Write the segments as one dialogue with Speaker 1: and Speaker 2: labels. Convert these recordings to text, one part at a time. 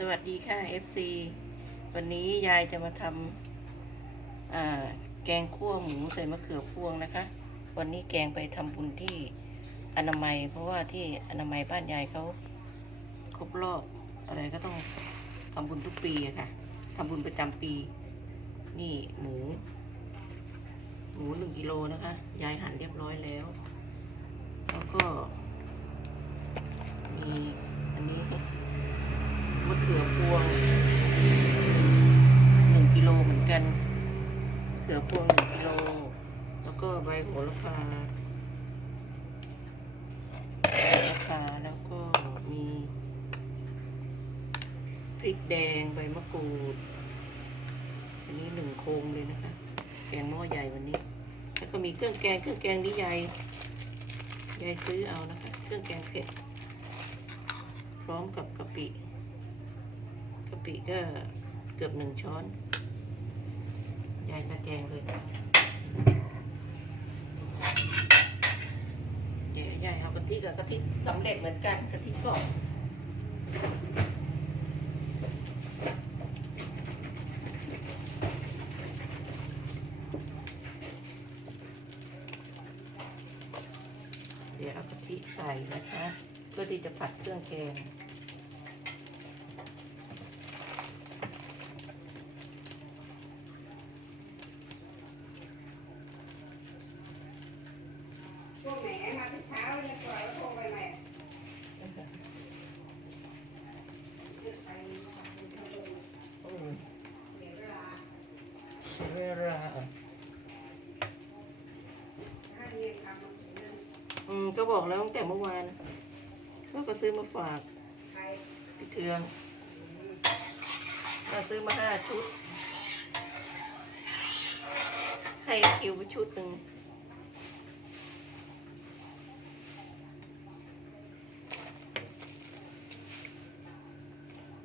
Speaker 1: สวัสดีค่ะ FC วันนี้ยายจะมาทำแกงคั่วหมูใส่มะเขือพวงนะคะ วันนี้แกงไปทำบุญที่อนามัย เพราะว่าที่อนามัยบ้านยายเขาครบรอบอะไรก็ต้องทำบุญทุกปีอะค่ะทำบุญประจำปี นี่หมู หมูหนึ่งกิโลนะคะ ยายหั่นเรียบร้อยแล้ว แล้วก็ มีอันนี้ มะเขือพวงหนึ่งกิโลเหมือนกันมะเขือพวงหนึ่งกิโล แล้วก็ ใบโหระพระพาแล้วก็มีพริกแดงใบมะกรูด อันนี้หนึ่งโคมเลยนะคะ แกงหม้อใหญ่วันนี้ แล้วก็มีเครื่องแกงเครื่องแกงที่ยายยายซื้อเอานะคะ เครื่องแกงเผ็ด พร้อมกับกะปิกะปิก็เกือบหนึ่งช้อนยายจะแกงเลย ใช่เอากะทิกับกะทิสำเร็จเหมือนกันกะทิกรอบเดี๋ยวเอากะทิใส่นะคะ เพื่อที่จะผัดเครื่องแกง
Speaker 2: พวกไหนมาถึงเช้าเนี่ยปล่อยแล้วโทรไปใหม่ไป
Speaker 1: อืม
Speaker 2: เสียเวลา
Speaker 1: เวลา
Speaker 2: อื
Speaker 1: มก็บอกแล้วตั้งแต่เมื่อวานก็ก็ซื้อมาฝากพี่เทืองก็ซื้อมาห้าชุด ให้คิวไปชุดหนึ่ง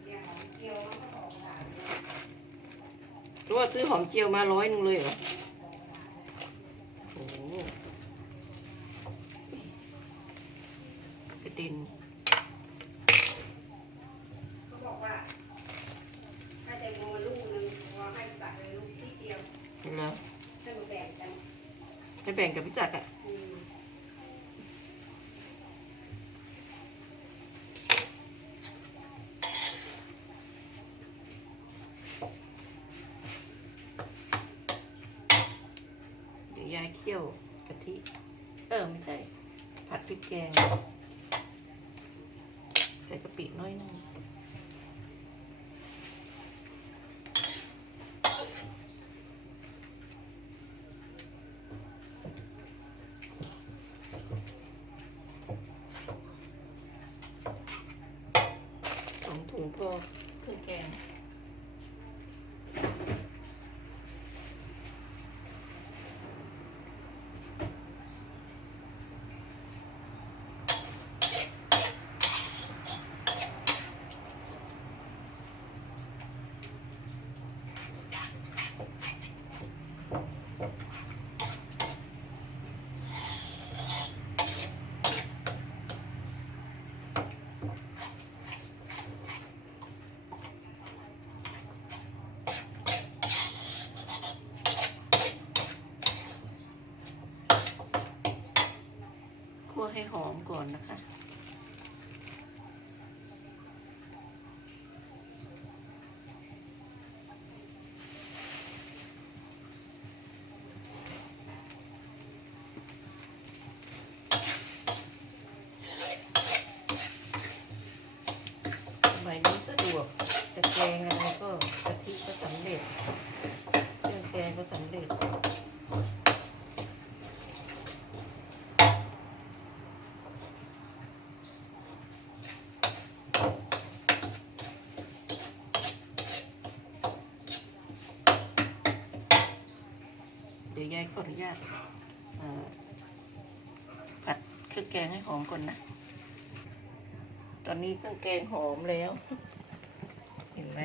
Speaker 2: เรียนของเกี่ยวมันก็ออกหลายเนี่ย
Speaker 1: หรือ ว่าซื้อหอมเจียวมาร้อยหนึ่งเลยเหรอโอ้โหกระเด็น
Speaker 2: เขาบอกว่าถ้าจะงอลูกนึงงอให้ตัดเลยลูกที่เดียว
Speaker 1: เห็นไหม
Speaker 2: ให้มันแบ่งกัน
Speaker 1: ให้แบ่งกับพี่จักรอะ
Speaker 2: อืม
Speaker 1: เดี๋ยวยายเคี่ยวกะทิ เออ ไม่ใช่ ผัดพริกแกง ใส่กะปิน้อยนึงสองถุงพอเครื่องแกง ก่อนนะคะ สมัยนี้สะดวกจะแกงอะไรก็กะทิก็สำเร็จ เครื่องแกงก็สำเร็จ เดี๋ยวยายขออนุญาตผัดเครื่องแกงให้หอมก่อนนะ ตอนนี้เครื่องแกงหอมแล้ว เห็นไหม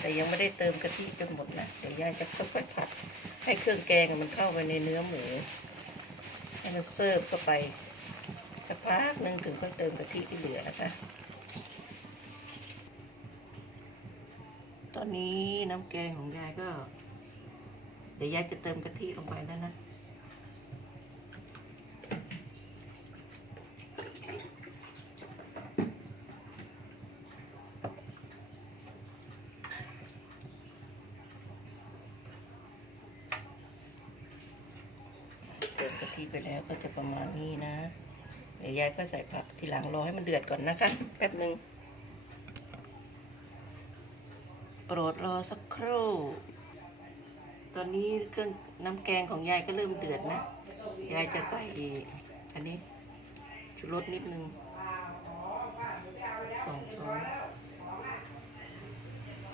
Speaker 1: แต่ยังไม่ได้เติมกะทิจนหมดนะ เดี๋ยวยายจะค่อยๆผัด ให้เครื่องแกงมันเข้าไปในเนื้อหมู ให้มันเสิร์ฟเข้าไปสักพักหนึ่งถึงค่อยเติมกะทิที่เหลือนะคะ ตอนนี้น้ำแกงของยายก็ ดี๋ยวยายจะเติมกะทิลงไปแล้วนะเติมกะทิไปแล้วก็จะประมาณนี้นะ เดี๋ยวยายก็ใส่ผักทีหลังรอให้มันเดือดก่อนนะคะ แป๊บหนึ่งโปรดรอสักครู่ ตอนนี้เครื่องน้ำแกงของยายก็เริ่มเดือดนะ ยายจะใส่อันนี้ชูรสนิดนึงสองช้อน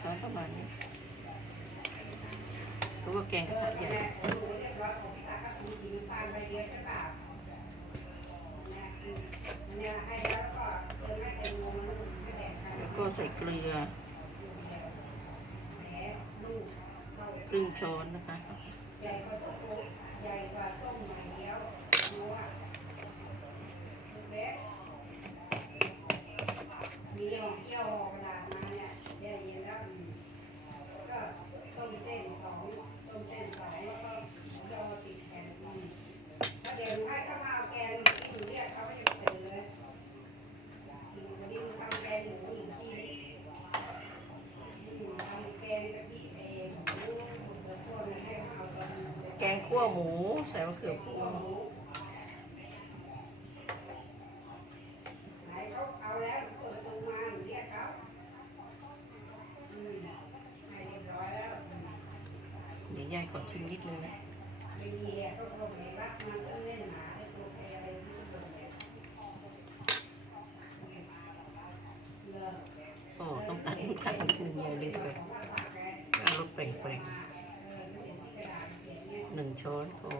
Speaker 1: ช้อนประมาณนี้เพราะว่าแกงกระทะใหญ่แล้วก็ใส่เกลือ ครึ่งช้อนนะคะ
Speaker 2: มีเรื่องเที่ยวห่อกระดาษมาเนี่ยแย่เย็นแล้วอืมก็ต้มเส้นสองต้มเส้นสองแล้วก็ยอติดแผ่นอืมถ้าเดี๋ยวให้ข้าวมาเอาแกงที่หนูเรียกเขาก็จะตื่นเลยอืมวันนี้มึงทำแกงหมูอีกทีอืมทำแกงกะทิเองหมูเปิดต้นให้เขาเอาตอน
Speaker 1: แกงคั่ วหมู ใส่มะเขือพวง
Speaker 2: ไหนเขาเอาแล้วเปิดประตูมาหนูเรียกเขาอืมให้เรียบร้อยแล้วอืม
Speaker 1: เดี๋ยวยายขอชิมนิดนึงนะ
Speaker 2: ไม่มีอะก็คงไม่รักมันก็เล่นหนาไอ้ตัวแกอะไรที่มันเนี่ยเลิก
Speaker 1: โอ้ต้องตัดลูกค้านิดนึงยายเลยไปเอารสแปลงๆหนึ่งช้อนโอ้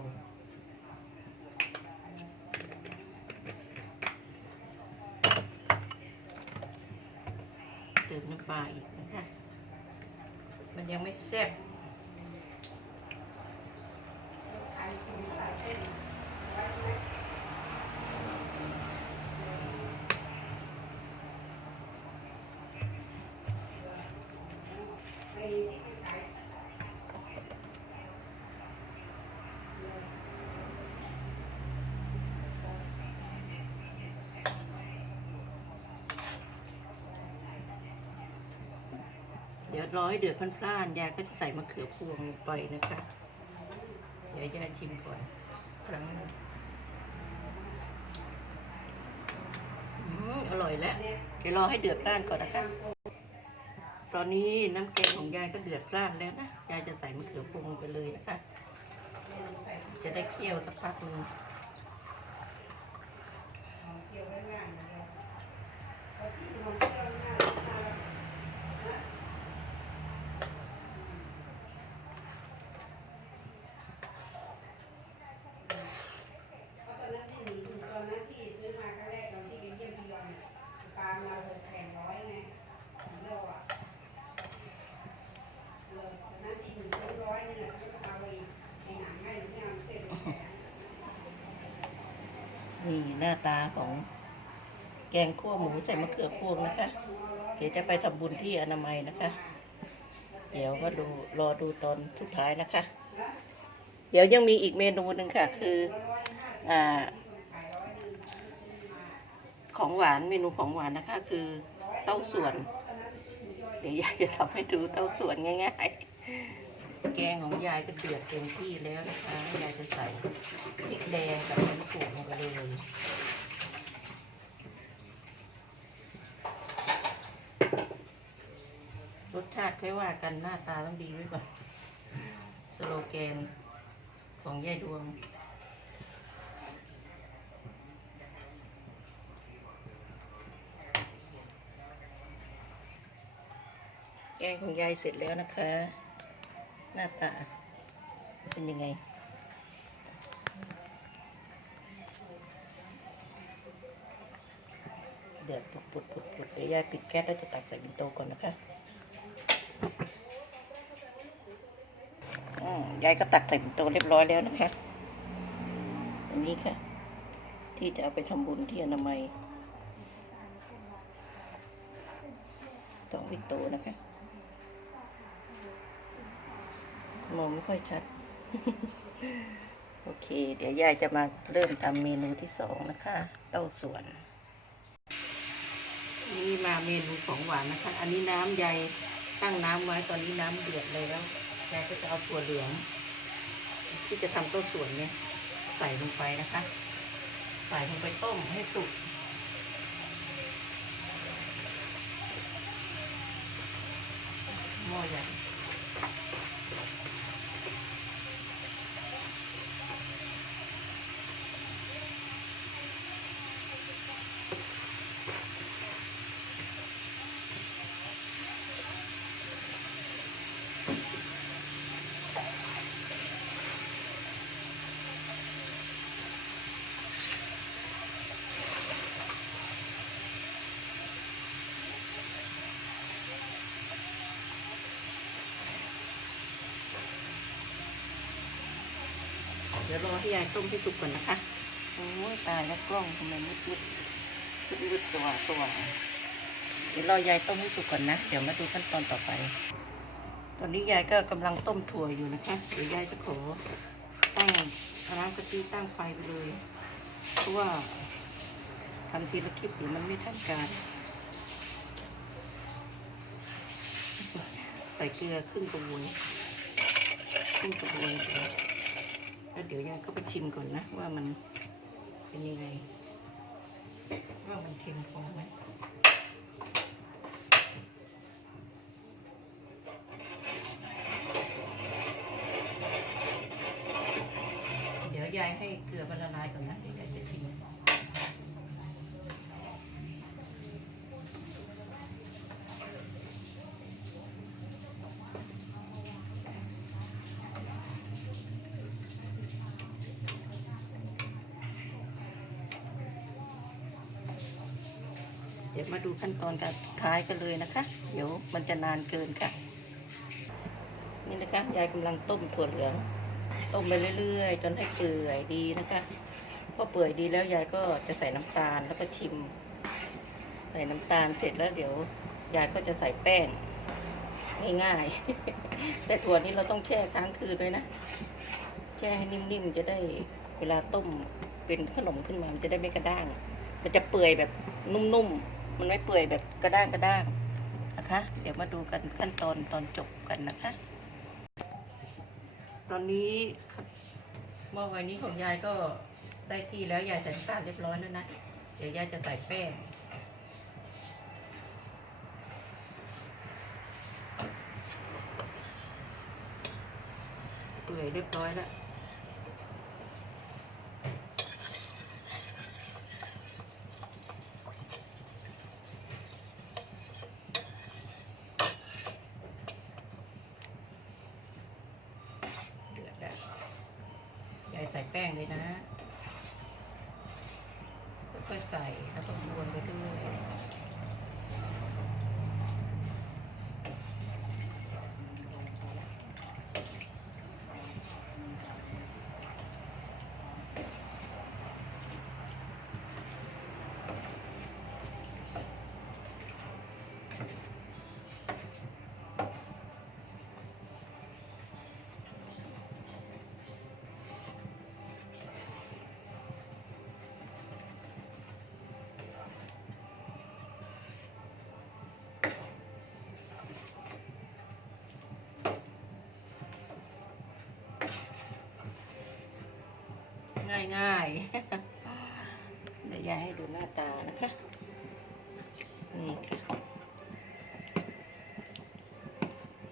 Speaker 1: เติมน้ำ ปลาอีกนะคะ มันยังไม่แซ่บ
Speaker 2: ไปที่ไปขาย
Speaker 1: เดี๋ยว รอให้เดือดพล่านยายก็จะใส่มะเขือพวงลงไปนะคะ เดี๋ยวยายชิมก่อนครั้งนึงอร่อยแล้วเดี๋ยวรอให้เดือดพล่านก่อนนะคะ ตอนนี้น้ำแกงของยายก็เดือดพล่านแล้วนะ ยายจะใส่มะเขือพวงไปเลยนะคะ จะได้เคี่ยวสักพักหนึง
Speaker 2: เกี่ยวง่ายเลยเอาที่มันเกี่ยวง่ายง่าย เพราะตอนนั้นที่หนีตอนนั้นที่ซื้อมาครั้งแรกตอนที่ไปเยี่ยมพี่ยอนเนี่ยตามมาหกแผ่นร้อยไงถึงโลอะเออตอนนั้นที่หนึ่งซื้อร้อยนี่แหละก็เอาไปในหนังให้หรือไม่เอาเส้นแขน
Speaker 1: นี่ หน้าตาของแกงคั่วหมูใส่มะเขือพวงนะคะ เดี๋ยวจะไปทำบุญที่อนามัยนะคะ เดี๋ยวก็ดูรอดูตอนสุดท้ายนะคะ เดี๋ยวยังมีอีกเมนูหนึ่งค่ะ คืออ่าของหวานเมนูของหวานนะคะ คือเต้าส่วน เดี๋ยวยายจะทำให้ดูเต้าส่วนง่าย ๆ แกงของยายก็เดือดเต็มที่แล้วนะคะยายจะใส่พริกแดงกับน้ำปูลงไปเลยรสชาติค่อยว่ากันหน้าตาต้องดีไว้ก่อนสโลแกนของยายดวงแกงของยายเสร็จแล้วนะคะ หน้าตาเป็นยังไง เดือดปุดปุดปุดปุดเดี๋ยวยายปิดแก๊สแล้วจะตักใส่บินโตก่อนนะคะยายก็ตักใส่บินโตเรียบร้อยแล้วนะคะอันนี้ค่ะ ที่จะเอาไปทำบุญที่อนามัยสองบินโตนะคะ มองไม่ค่อยชัด โอเค เดี๋ยวยายจะมาเริ่มทำเมนูที่สองนะคะ เต้าส่วน นี่มาเมนูของหวานนะคะ อันนี้น้ำยายตั้งน้ำไว้ตอนนี้น้ำเดือดแล้วยายก็จะเอาถั่วเหลือง ที่จะทำเต้าส่วนเนี่ยใส่ลงไปนะคะ ใส่ลงไปต้มให้สุกหม้อใหญ่ เดี๋ยวรอให้ยายต้มให้สุกก่อนนะคะ โอ้ยตายแล้วกล้องทำไมมืดมืดมืดมืดสว่างสว่างเดี๋ยวรอยายต้มให้สุกก่อนนะ เดี๋ยวมาดูขั้นตอนต่อไป ตอนนี้ยายก็กำลังต้มถั่วอยู่นะคะ เดี๋ยวยายจะขอตั้งน้ำกะทิตั้งไฟไปเลย เพราะว่าทำทีละคลิปเดี๋ยวมันไม่ทันการ ใส่เกลือครึ่งกระบวยครึ่งกระบวยเดี๋ยว แล้วเดี๋ยวยายก็ไปชิมก่อนนะ ว่ามันเป็นยังไง ว่ามันเค็มพอไหมเดี๋ยวยายให้เกลือมันละลายก่อนนะ เดี๋ยวยายจะชิม เดี๋ยว มาดูขั้นตอนการท้ายกันเลยนะคะ เดี๋ยวมันจะนานเกินค่ะ นี่นะคะยายกำลังต้มถั่วเหลือง ต้มไปเรื่อยๆ จนให้เปื่อยดีนะคะพอเปื่อยดีแล้วยายก็จะใส่น้ำตาลแล้วก็ชิม ใส่น้ำตาลเสร็จแล้วเดี๋ยวยายก็จะใส่แป้งง่ายๆ แต่ถั่วนี้เราต้องแช่ค้างคืนด้วยนะ แช่ให้นิ่มๆ จะได้เวลาต้มเป็นขนมขึ้นมา มันจะได้ไม่กระด้าง มันจะเปื่อยแบบนุ่มๆ มันไม่เปื่อยแบบกระด้างกระด้างนะคะ เดี๋ยวมาดูกันขั้นตอนตอนจบกันนะคะ ตอนนี้เมื่อวันนี้ของยายก็ได้ที่แล้วยายใส่น้ำตาลเรียบร้อยแล้วนะ เดี๋ยวยายจะใส่แป้งเปื่อยเรียบร้อยแล้ว เดือดแล้วยายใส่แป้งเลยนะค่อยๆใส่แล้วก็วนไปเรื่อย ง่ายๆเดี๋ยวยายให้ดูหน้าตานะคะ นี่ค่ะ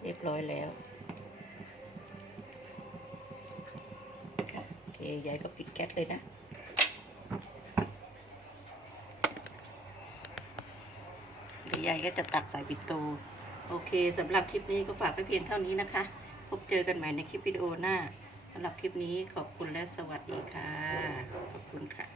Speaker 1: เรียบร้อยแล้วโอเคยายก็ปิดแก๊สเลยนะเดี๋ยวยายก็จะตักใส่ปิดโตโอเคสำหรับคลิปนี้ก็ฝากไว้เพียงเท่านี้นะคะ พบเจอกันใหม่ในคลิปวิดีโอหน้า สำหรับคลิปนี้ขอบคุณและสวัสดีค่ะ ขอบคุณค่ะ